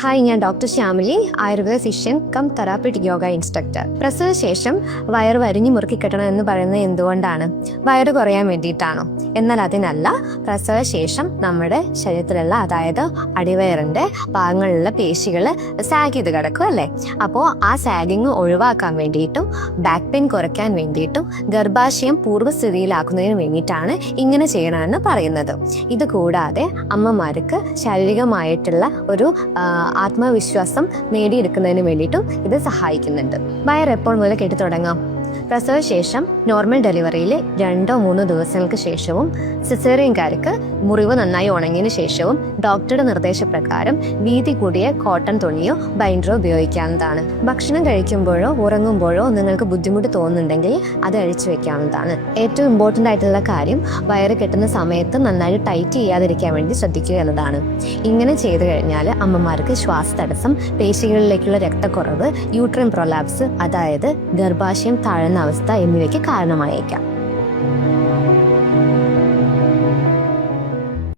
Hi, ഞാൻ doctor Shyamili, Ayurveda physician cum therapeutic yoga instructor. പ്രസവ ശേഷം വയറ് വരിഞ്ഞു മുറുക്കി കെട്ടണം എന്ന് പറയുന്നത് എന്തുകൊണ്ടാണ്? വയറ് കുറയാൻ വേണ്ടിയിട്ടാണോ? എന്നാൽ അതിനല്ല. പ്രസവ ശേഷം നമ്മുടെ ശരീരത്തിലുള്ള, അതായത് അടിവയറിന്റെ ഭാഗങ്ങളിലുള്ള പേശികൾ സാഗ് ചെയ്ത് കിടക്കും അല്ലേ? അപ്പോൾ ആ സാഗിങ് ഒഴിവാക്കാൻ വേണ്ടിയിട്ടും ബാക്ക് പെയിൻ കുറയ്ക്കാൻ വേണ്ടിയിട്ടും ഗർഭാശയം പൂർവ്വസ്ഥിതിയിലാക്കുന്നതിന് വേണ്ടിയിട്ടാണ് ഇങ്ങനെ ചെയ്യണമെന്ന് പറയുന്നത്. ഇത് കൂടാതെ അമ്മമാർക്ക് ശാരീരികമായിട്ടുള്ള ഒരു ആത്മവിശ്വാസം നേടിയെടുക്കുന്നതിന് വേണ്ടിയിട്ടും ഇത് സഹായിക്കുന്നുണ്ട്. വയർ എപ്പോൾ മുതൽ കെട്ടി തുടങ്ങാം? പ്രസവശേഷം നോർമൽ ഡെലിവറിയിൽ 2-3 ദിവസങ്ങൾക്ക് ശേഷവും, സിസേറിയൻകാർക്ക് മുറിവ് നന്നായി ഉണങ്ങിയതിന് ശേഷവും ഡോക്ടറുടെ നിർദ്ദേശപ്രകാരം വീതി കൂടിയ കോട്ടൺ തുണിയോ ബൈൻഡറോ ഉപയോഗിക്കാവുന്നതാണ്. ഭക്ഷണം കഴിക്കുമ്പോഴോ ഉറങ്ങുമ്പോഴോ നിങ്ങൾക്ക് ബുദ്ധിമുട്ട് തോന്നുന്നുണ്ടെങ്കിൽ അത് അഴിച്ചു വെക്കാവുന്നതാണ്. ഏറ്റവും ഇമ്പോർട്ടൻ്റ് ആയിട്ടുള്ള കാര്യം വയറ് കെട്ടുന്ന സമയത്ത് നന്നായിട്ട് ടൈറ്റ് ചെയ്യാതിരിക്കാൻ വേണ്ടി ശ്രദ്ധിക്കുക എന്നതാണ്. ഇങ്ങനെ ചെയ്തു കഴിഞ്ഞാൽ അമ്മമാർക്ക് ശ്വാസതടസ്സം, പേശികളിലേക്കുള്ള രക്തക്കുറവ്, യൂട്രൈൻ പ്രൊലാപ്സ്, അതായത് ഗർഭാശയം താഴുന്ന അവസ്ഥ എന്നിവയ്ക്ക് കാരണമായേക്കാം.